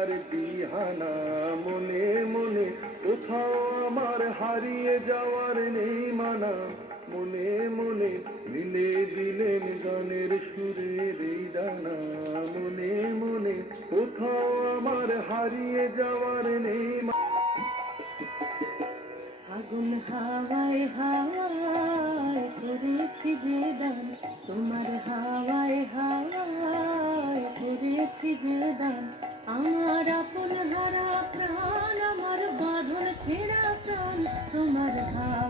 তার বিহানা মনে মনে কোথাও আমার, হারিয়ে যাওয়ার নেই মানা। মনে মনে মিলে দিলেন গানের সুরের এই দানা মনে মনে কোথাও আমার, হারিয়ে যাওয়ার নেই আগুন হাওয়ায় হাওয়ায় করেছি যে দান, তোমার হাওয়ায় হাওয়ায় করেছি যে দান। আমার আপন হারা প্রাণ আমার বাঁধন ছেড়া প্রাণ তোমার হাওয়ায়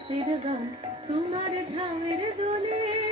রাতের গান তোমার ঝামের দোলে